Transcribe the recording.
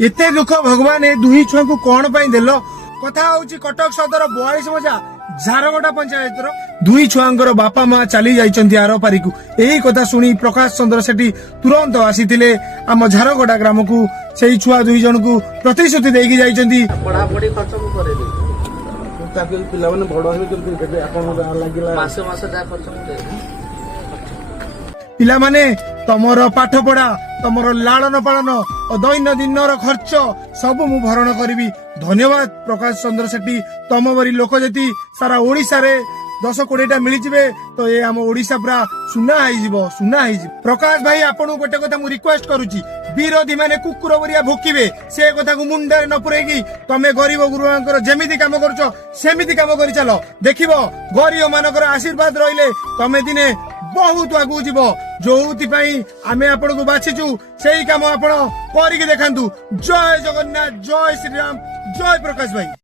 एते दुख भगवान ए दुही छुआ को कौन पाई देल कथा होची कटक सदर 42 मजा झारगड़ा पंचायत दुई छुआंकर बापा माँ चली जाइछन्ती आर पारी को यही कथा सुनी प्रकाश चंद्र सेठी तुरंत आसीथिले आम झारगड़ा ग्राम को सेही छुआ दुई जन को प्रतिश्रुति देकी जाइछन्ती पढ़ा पढ़ी खर्च को करे दे ताकि पिला माने बड़ हेबे केमति देबे आपन लागिला मास मास जा खर्च को दे पिला माने तमर पाठ पढ़ा तमर लालन पालन और दैनंदिन खर्च सब मु भरण करी। धन्यवाद प्रकाश चंद्र सेठी तम बरी लोक जति सारा ओडिशा रे 10-20टा मिलिजिबे तो ये आम ओडिशा पूरा सुना है प्रकाश भाई आपन गोटे कथा मु रिक्वेस्ट करूची विरोधी माने कुकुर बरिया भोकिबे से कथा को मुंडे न पुरेगी तमे गरीब गुरुआंकर जेमिति काम करछो सेमिति काम करी चलो देखिबो गरीब मानकर आशीर्वाद रहिले तमे दिने बहुत आगु जीव जोथि पई आमे आपन को बाछिचु सेही काम आपन करिके देखांतु। जय जगन्नाथ जय श्री राम जय प्रकाश भाई।